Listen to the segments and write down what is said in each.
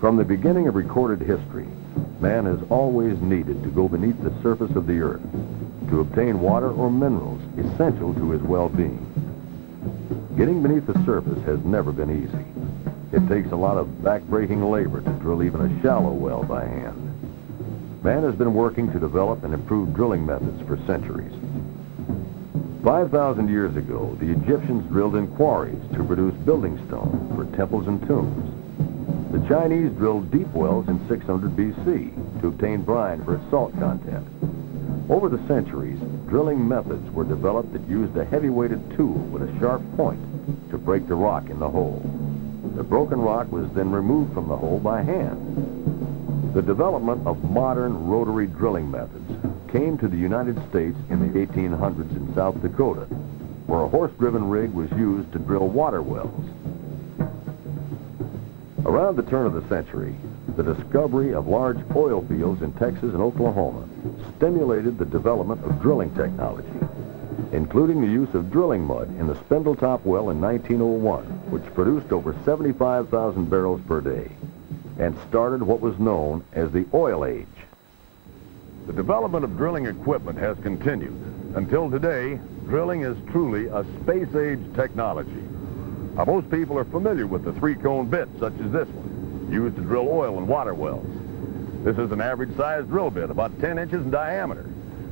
From the beginning of recorded history, man has always needed to go beneath the surface of the earth to obtain water or minerals essential to his well-being. Getting beneath the surface has never been easy. It takes a lot of back-breaking labor to drill even a shallow well by hand. Man has been working to develop and improve drilling methods for centuries. 5,000 years ago, the Egyptians drilled in quarries to produce building stone for temples and tombs. The Chinese drilled deep wells in 600 BC to obtain brine for its salt content. Over the centuries, drilling methods were developed that used a heavy-weighted tool with a sharp point to break the rock in the hole. The broken rock was then removed from the hole by hand. The development of modern rotary drilling methods came to the United States in the 1800s in South Dakota, where a horse-driven rig was used to drill water wells. Around the turn of the century, the discovery of large oil fields in Texas and Oklahoma stimulated the development of drilling technology, including the use of drilling mud in the Spindletop well in 1901, which produced over 75,000 barrels per day, and started what was known as the Oil Age. The development of drilling equipment has continued. Until today, drilling is truly a space-age technology. Now, most people are familiar with the three-cone bit, such as this one, used to drill oil and water wells. This is an average-sized drill bit, about 10 inches in diameter.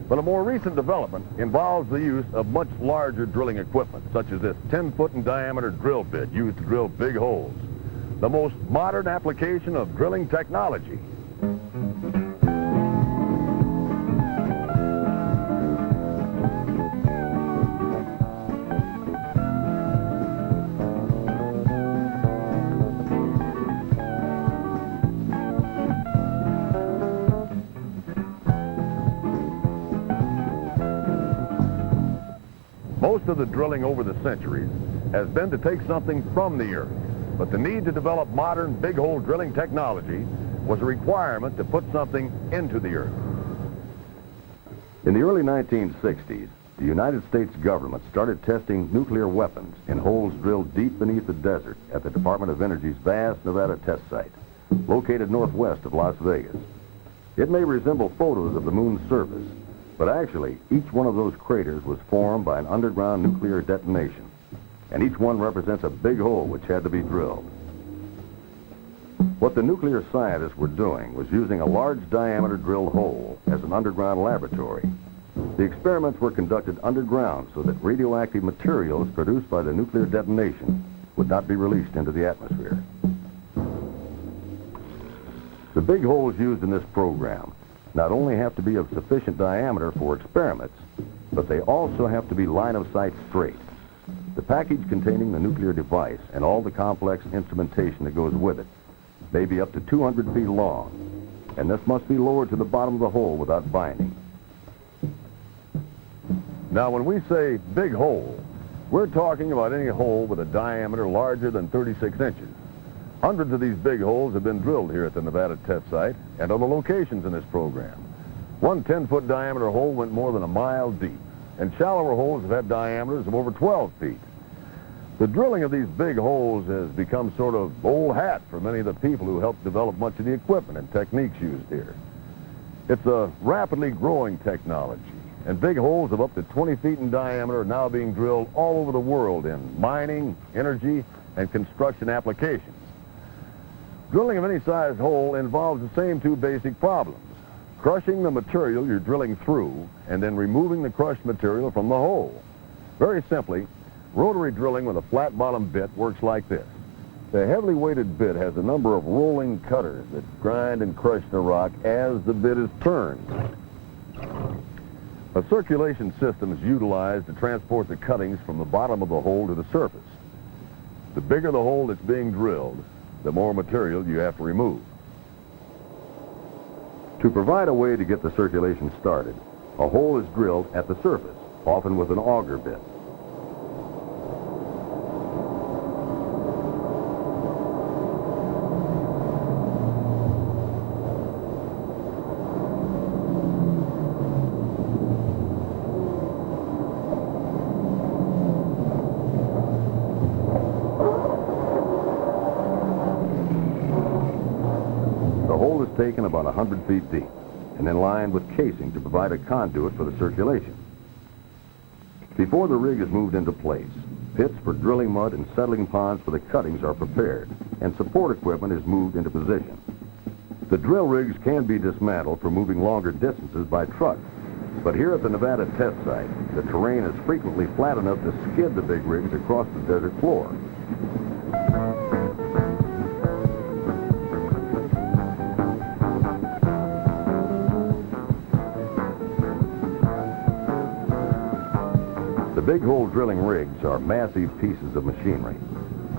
But a more recent development involves the use of much larger drilling equipment, such as this 10-foot in diameter drill bit used to drill big holes. The most modern application of drilling technology. Most of the drilling over the centuries has been to take something from the earth, but the need to develop modern big hole drilling technology was a requirement to put something into the earth. In the early 1960s, the United States government started testing nuclear weapons in holes drilled deep beneath the desert at the Department of Energy's vast Nevada test site, located northwest of Las Vegas. It may resemble photos of the moon's surface, but actually, each one of those craters was formed by an underground nuclear detonation, and each one represents a big hole which had to be drilled. What the nuclear scientists were doing was using a large diameter drilled hole as an underground laboratory. The experiments were conducted underground so that radioactive materials produced by the nuclear detonation would not be released into the atmosphere. The big holes used in this program not only have to be of sufficient diameter for experiments, but they also have to be line-of-sight straight. The package containing the nuclear device and all the complex instrumentation that goes with it may be up to 200 feet long, and this must be lowered to the bottom of the hole without binding. Now, when we say big hole, we're talking about any hole with a diameter larger than 36 inches. Hundreds of these big holes have been drilled here at the Nevada test site and other locations in this program. One 10-foot diameter hole went more than a mile deep, and shallower holes have had diameters of over 12 feet. The drilling of these big holes has become sort of old hat for many of the people who helped develop much of the equipment and techniques used here. It's a rapidly growing technology, and big holes of up to 20 feet in diameter are now being drilled all over the world in mining, energy, and construction applications. Drilling of any sized hole involves the same two basic problems: crushing the material you're drilling through and then removing the crushed material from the hole. Very simply, rotary drilling with a flat bottom bit works like this. The heavily weighted bit has a number of rolling cutters that grind and crush the rock as the bit is turned. A circulation system is utilized to transport the cuttings from the bottom of the hole to the surface. The bigger the hole that's being drilled, the more material you have to remove. To provide a way to get the circulation started, a hole is drilled at the surface, often with an auger bit. taken about 100 feet deep and then lined with casing to provide a conduit for the circulation. Before the rig is moved into place, pits for drilling mud and settling ponds for the cuttings are prepared, and support equipment is moved into position. The drill rigs can be dismantled for moving longer distances by truck, but here at the Nevada test site, the terrain is frequently flat enough to skid the big rigs across the desert floor. The big hole drilling rigs are massive pieces of machinery.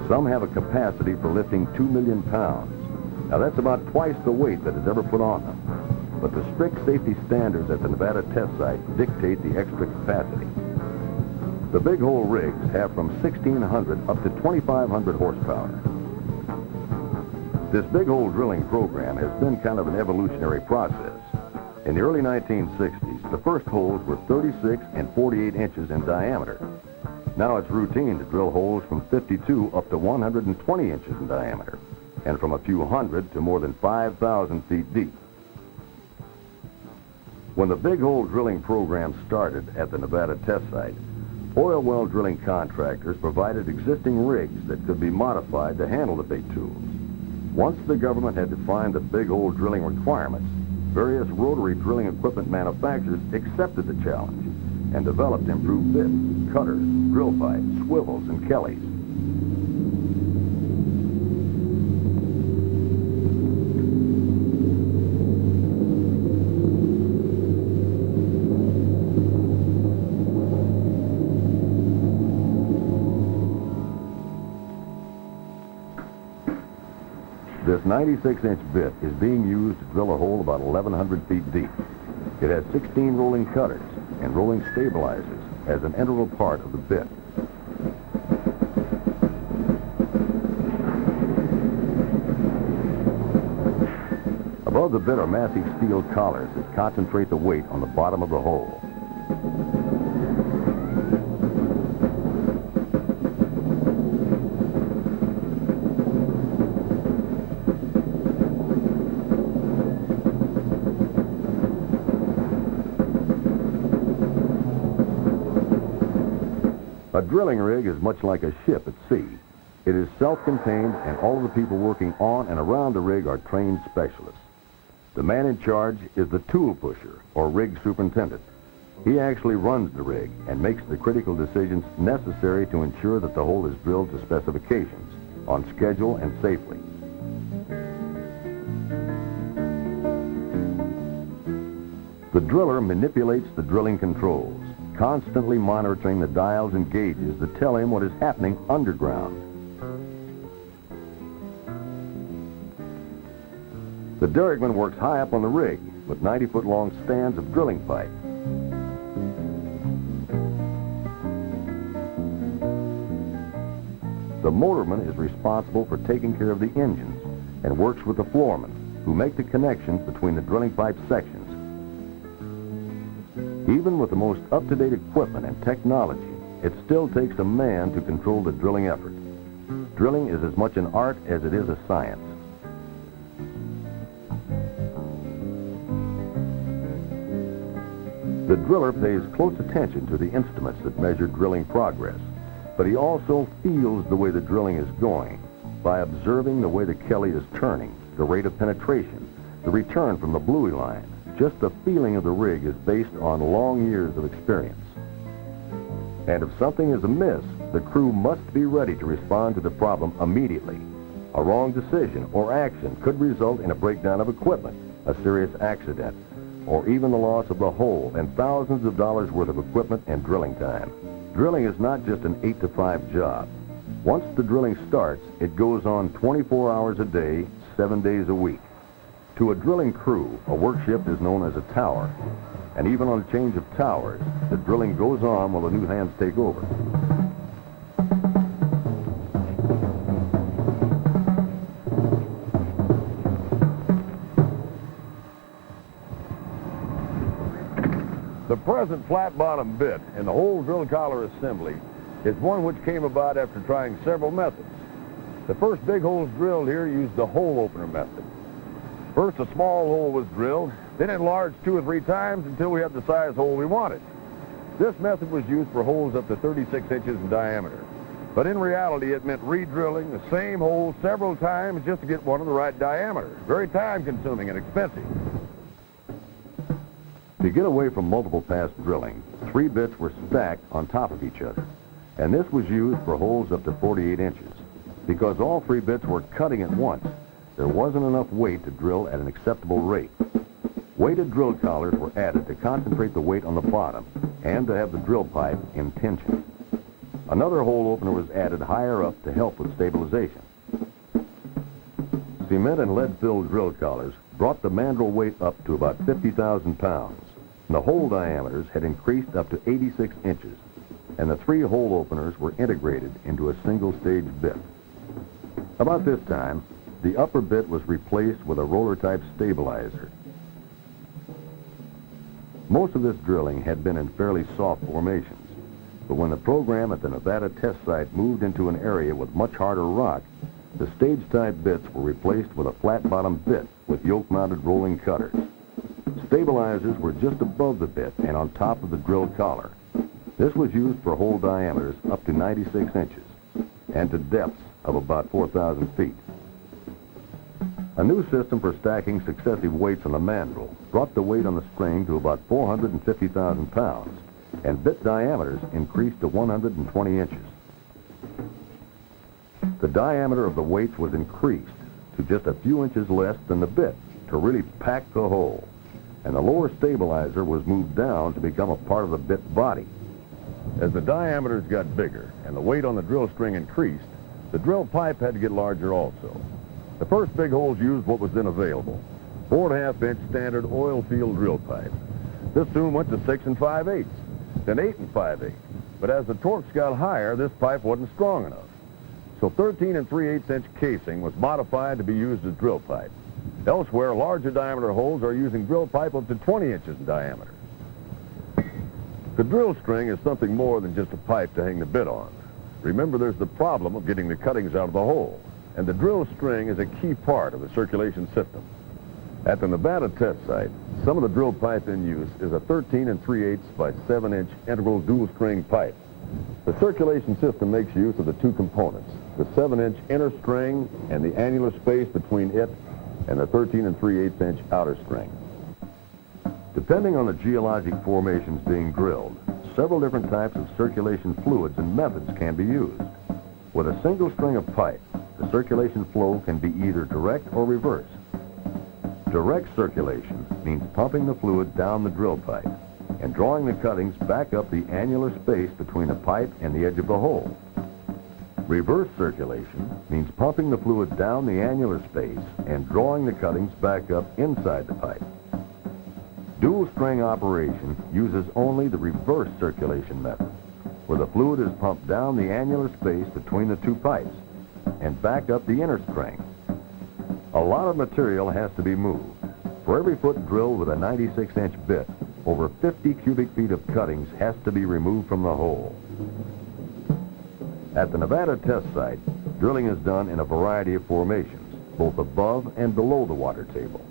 Some have a capacity for lifting 2 million pounds. Now that's about twice the weight that is ever put on them. But the strict safety standards at the Nevada test site dictate the extra capacity. The big hole rigs have from 1,600 up to 2,500 horsepower. This big hole drilling program has been kind of an evolutionary process. In the early 1960s, the first holes were 36 and 48 inches in diameter. Now it's routine to drill holes from 52 up to 120 inches in diameter, and from a few hundred to more than 5,000 feet deep. When the big hole drilling program started at the Nevada test site, oil well drilling contractors provided existing rigs that could be modified to handle the big tools. Once the government had defined the big hole drilling requirements, various rotary drilling equipment manufacturers accepted the challenge and developed improved bits, cutters, drill pipes, swivels, and Kellys. This 96-inch bit is being used to drill a hole about 1,100 feet deep. It has 16 rolling cutters and rolling stabilizers as an integral part of the bit. Above the bit are massive steel collars that concentrate the weight on the bottom of the hole. A drilling rig is much like a ship at sea. It is self-contained, and all of the people working on and around the rig are trained specialists. The man in charge is the tool pusher, or rig superintendent. He actually runs the rig and makes the critical decisions necessary to ensure that the hole is drilled to specifications, on schedule and safely. The driller manipulates the drilling controls, constantly monitoring the dials and gauges that tell him what is happening underground. The derrickman works high up on the rig with 90-foot-long stands of drilling pipe. The motorman is responsible for taking care of the engines and works with the floormen, who make the connections between the drilling pipe sections. Even with the most up-to-date equipment and technology, it still takes a man to control the drilling effort. Drilling is as much an art as it is a science. The driller pays close attention to the instruments that measure drilling progress, but he also feels the way the drilling is going by observing the way the Kelly is turning, the rate of penetration, the return from the bluey line. Just the feeling of the rig is based on long years of experience. And if something is amiss, the crew must be ready to respond to the problem immediately. A wrong decision or action could result in a breakdown of equipment, a serious accident, or even the loss of the hole and thousands of dollars worth of equipment and drilling time. Drilling is not just an 8-to-5 job. Once the drilling starts, it goes on 24 hours a day, 7 days a week. To a drilling crew, a work shift is known as a tower. And even on a change of towers, the drilling goes on while the new hands take over. The present flat-bottom bit in the whole drill collar assembly is one which came about after trying several methods. The first big holes drilled here used the hole opener method. First, a small hole was drilled, then enlarged 2 or 3 times until we had the size hole we wanted. This method was used for holes up to 36 inches in diameter. But in reality, it meant re-drilling the same hole several times just to get one of the right diameter. Very time-consuming and expensive. To get away from multiple pass drilling, 3 bits were stacked on top of each other. And this was used for holes up to 48 inches. Because all 3 bits were cutting at once, there wasn't enough weight to drill at an acceptable rate. Weighted drill collars were added to concentrate the weight on the bottom and to have the drill pipe in tension. Another hole opener was added higher up to help with stabilization. Cement and lead-filled drill collars brought the mandrel weight up to about 50,000 pounds. And the hole diameters had increased up to 86 inches, and the 3 hole openers were integrated into a single-stage bit. About this time, the upper bit was replaced with a roller-type stabilizer. Most of this drilling had been in fairly soft formations, but when the program at the Nevada test site moved into an area with much harder rock, the stage-type bits were replaced with a flat-bottom bit with yoke-mounted rolling cutters. Stabilizers were just above the bit and on top of the drill collar. This was used for hole diameters up to 96 inches and to depths of about 4,000 feet. A new system for stacking successive weights on the mandrel brought the weight on the string to about 450,000 pounds, and bit diameters increased to 120 inches. The diameter of the weights was increased to just a few inches less than the bit to really pack the hole, and the lower stabilizer was moved down to become a part of the bit body. As the diameters got bigger and the weight on the drill string increased, the drill pipe had to get larger also. The first big holes used what was then available, 4.5-inch standard oil field drill pipe. This soon went to 6 5/8, then 8 5/8. But as the torques got higher, this pipe wasn't strong enough. So 13 3/8-inch casing was modified to be used as drill pipe. Elsewhere, larger diameter holes are using drill pipe up to 20 inches in diameter. The drill string is something more than just a pipe to hang the bit on. Remember, there's the problem of getting the cuttings out of the hole, and the drill string is a key part of the circulation system. At the Nevada test site, some of the drill pipe in use is a 13 3/8 by 7-inch integral dual string pipe. The circulation system makes use of the 2 components, the 7-inch inner string and the annular space between it and the 13 3/8-inch outer string. Depending on the geologic formations being drilled, several different types of circulation fluids and methods can be used. With a single string of pipe, the circulation flow can be either direct or reverse. Direct circulation means pumping the fluid down the drill pipe and drawing the cuttings back up the annular space between the pipe and the edge of the hole. Reverse circulation means pumping the fluid down the annular space and drawing the cuttings back up inside the pipe. Dual string operation uses only the reverse circulation method, where the fluid is pumped down the annular space between the 2 pipes and back up the inner string. A lot of material has to be moved. For every foot drilled with a 96-inch bit, over 50 cubic feet of cuttings has to be removed from the hole. At the Nevada test site, drilling is done in a variety of formations, both above and below the water table.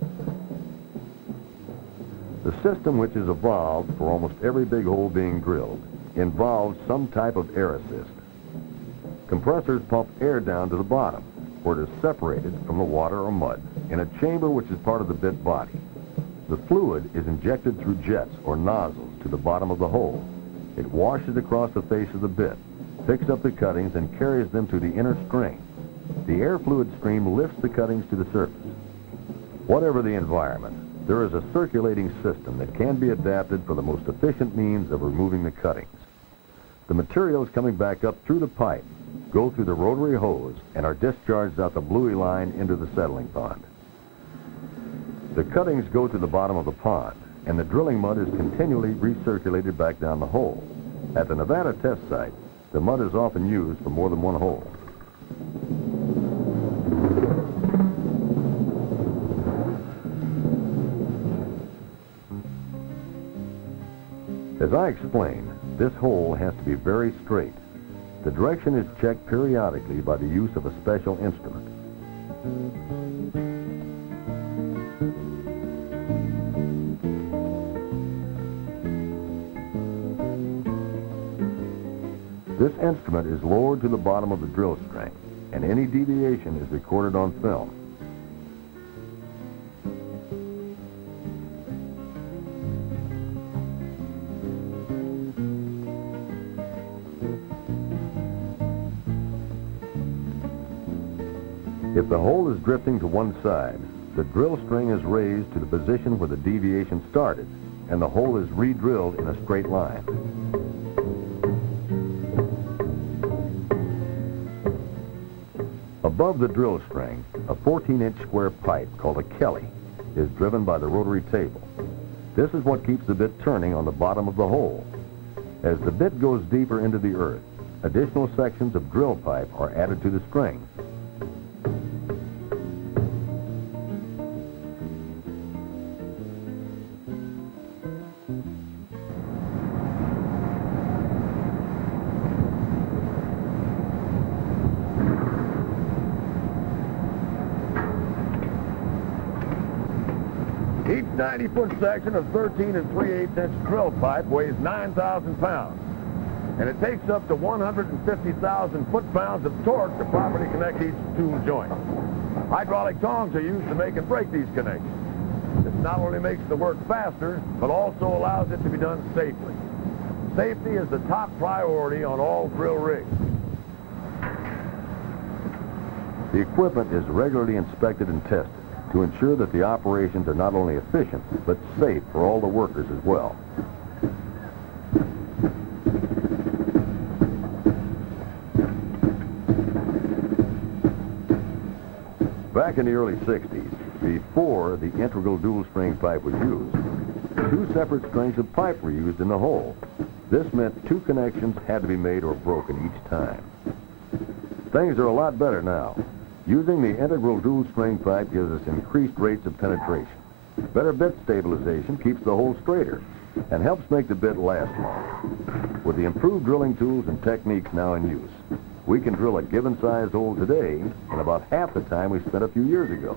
The system, which is evolved for almost every big hole being drilled, involves some type of air assist. Compressors pump air down to the bottom, where it is separated from the water or mud in a chamber which is part of the bit body. The fluid is injected through jets or nozzles to the bottom of the hole. It washes across the face of the bit, picks up the cuttings, and carries them to the inner string. The air fluid stream lifts the cuttings to the surface. Whatever the environment, there is a circulating system that can be adapted for the most efficient means of removing the cuttings. The materials coming back up through the pipe go through the rotary hose and are discharged out the bluey line into the settling pond. The cuttings go to the bottom of the pond, and the drilling mud is continually recirculated back down the hole. At the Nevada test site, the mud is often used for more than one hole. As I explained, this hole has to be very straight. The direction is checked periodically by the use of a special instrument. This instrument is lowered to the bottom of the drill string, and any deviation is recorded on film. If the hole is drifting to one side, the drill string is raised to the position where the deviation started, and the hole is re-drilled in a straight line. Above the drill string, a 14-inch square pipe called a Kelly is driven by the rotary table. This is what keeps the bit turning on the bottom of the hole. As the bit goes deeper into the earth, additional sections of drill pipe are added to the string. Each 90-foot section of 13 3/8-inch drill pipe weighs 9,000 pounds, and it takes up to 150,000 foot-pounds of torque to properly connect each tool joint. Hydraulic tongs are used to make and break these connections. This not only makes the work faster, but also allows it to be done safely. Safety is the top priority on all drill rigs. The equipment is regularly inspected and tested to ensure that the operations are not only efficient, but safe for all the workers as well. Back in the early 60s, before the integral dual string pipe was used, two separate strings of pipe were used in the hole. This meant two connections had to be made or broken each time. Things are a lot better now. Using the integral dual string pipe gives us increased rates of penetration. Better bit stabilization keeps the hole straighter and helps make the bit last longer. With the improved drilling tools and techniques now in use, we can drill a given size hole today in about half the time we spent a few years ago.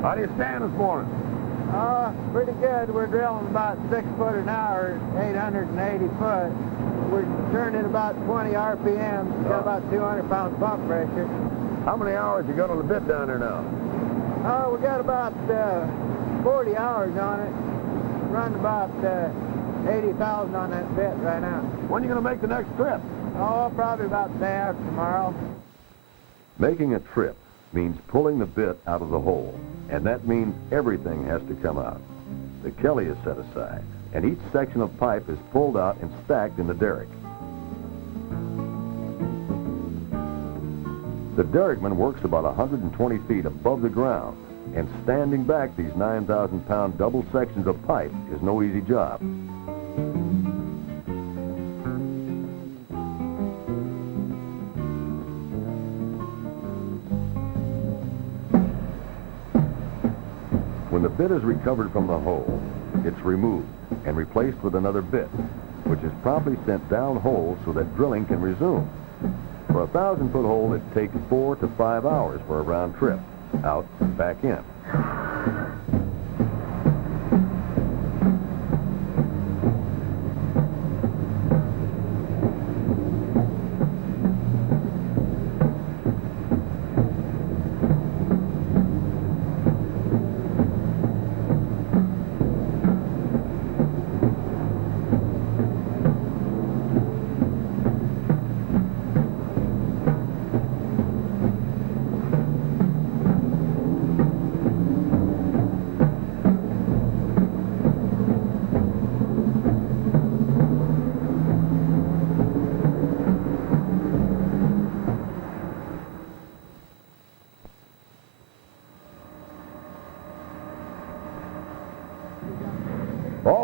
How do you stand this morning? Pretty good. We're drilling about 6 foot an hour, 880 foot. We're turning about 20 RPM. Got about 200-pound pump pressure. How many hours you got on the bit down there now? We got about 40 hours on it. Run about 80,000 on that bit right now. When are you going to make the next trip? Probably about the day after tomorrow. Making a trip means pulling the bit out of the hole, and that means everything has to come out. The Kelly is set aside, and each section of pipe is pulled out and stacked in the derrick. The derrickman works about 120 feet above the ground, and standing back these 9,000-pound double sections of pipe is no easy job. When the bit is recovered from the hole, it's removed and replaced with another bit, which is promptly sent down hole so that drilling can resume. For a 1,000-foot hole, it takes 4 to 5 hours for a round trip, out and back in.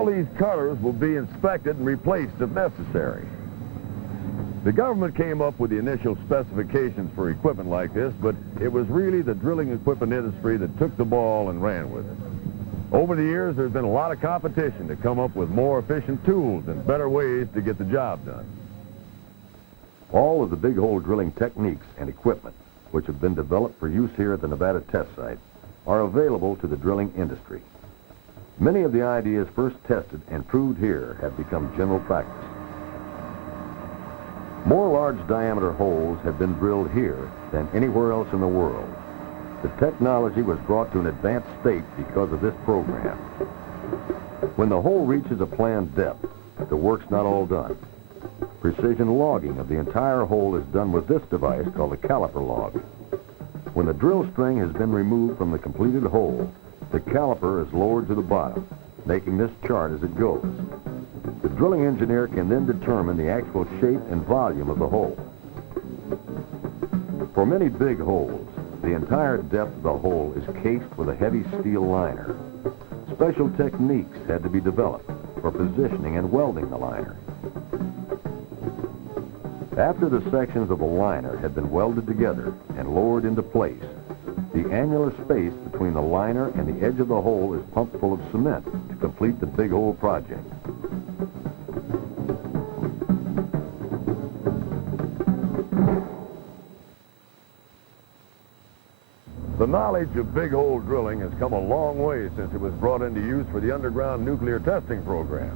All these cutters will be inspected and replaced if necessary. The government came up with the initial specifications for equipment like this, but it was really the drilling equipment industry that took the ball and ran with it. Over the years, there's been a lot of competition to come up with more efficient tools and better ways to get the job done. All of the big hole drilling techniques and equipment, which have been developed for use here at the Nevada test site, are available to the drilling industry. Many of the ideas first tested and proved here have become general practice. More large diameter holes have been drilled here than anywhere else in the world. The technology was brought to an advanced state because of this program. When the hole reaches a planned depth, the work's not all done. Precision logging of the entire hole is done with this device called a caliper log. When the drill string has been removed from the completed hole, the caliper is lowered to the bottom, making this chart as it goes. The drilling engineer can then determine the actual shape and volume of the hole. For many big holes, the entire depth of the hole is cased with a heavy steel liner. Special techniques had to be developed for positioning and welding the liner. After the sections of the liner had been welded together and lowered into place, the annular space between the liner and the edge of the hole is pumped full of cement to complete the big hole project. The knowledge of big hole drilling has come a long way since it was brought into use for the underground nuclear testing program.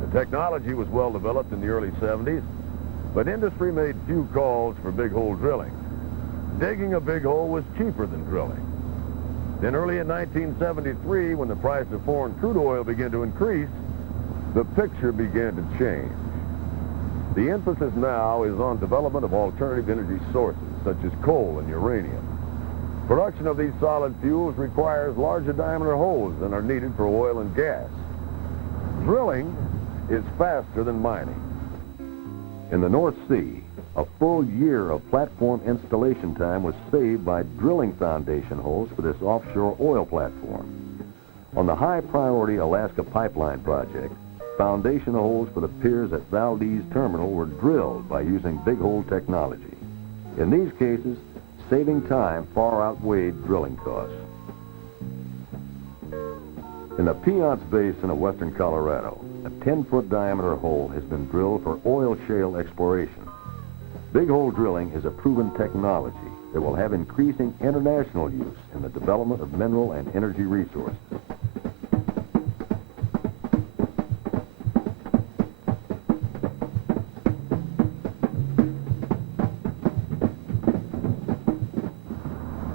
The technology was well developed in the early 70s, but industry made few calls for big hole drilling. Digging a big hole was cheaper than drilling. Then early in 1973, when the price of foreign crude oil began to increase, the picture began to change. The emphasis now is on development of alternative energy sources, such as coal and uranium. Production of these solid fuels requires larger diameter holes than are needed for oil and gas. Drilling is faster than mining. In the North Sea, a full year of platform installation time was saved by drilling foundation holes for this offshore oil platform. On the high-priority Alaska pipeline project, foundation holes for the piers at Valdez Terminal were drilled by using big hole technology. In these cases, saving time far outweighed drilling costs. In the Piceance Basin of western Colorado, a 10-foot diameter hole has been drilled for oil shale exploration. Big hole drilling is a proven technology that will have increasing international use in the development of mineral and energy resources.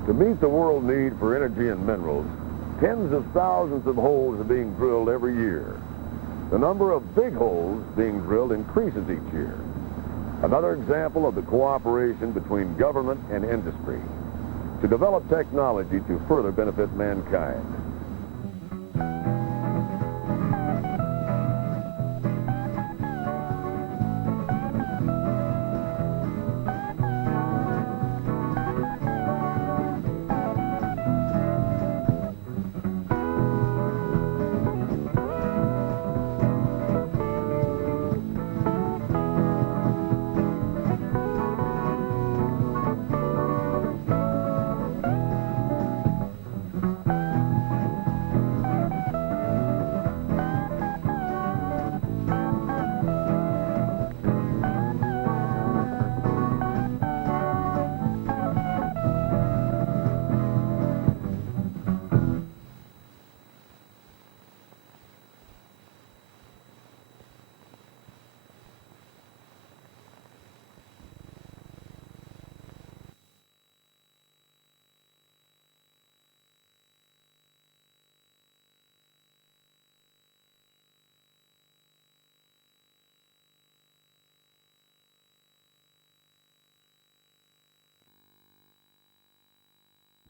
To meet the world need for energy and minerals, tens of thousands of holes are being drilled every year. The number of big holes being drilled increases each year. Another example of the cooperation between government and industry to develop technology to further benefit mankind.